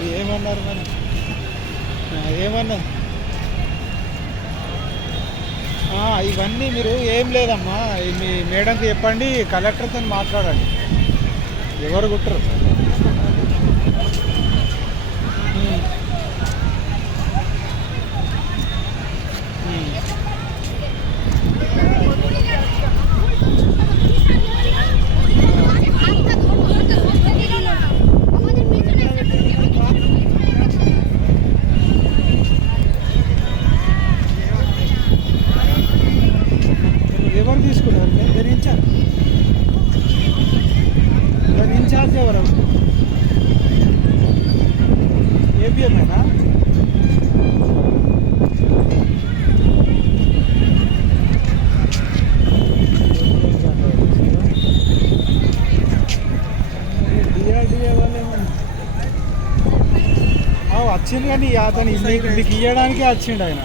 మరి ఏమన్నారు మరి ఏమన్నా ఇవన్నీ మీరు ఏం లేదమ్మా మీ మేడంకి చెప్పండి కలెక్టర్తో మాట్లాడండి ఎవరు కుట్టరు ఎవరు తీసుకున్నారు దాని ఇన్ఛార్జ్ ఎవరు ఏపీఎంఏనా డిఆర్డిఏ వాళ్ళే వచ్చింది కానీ అతను మీకు ఇవ్వడానికే వచ్చిండు ఆయన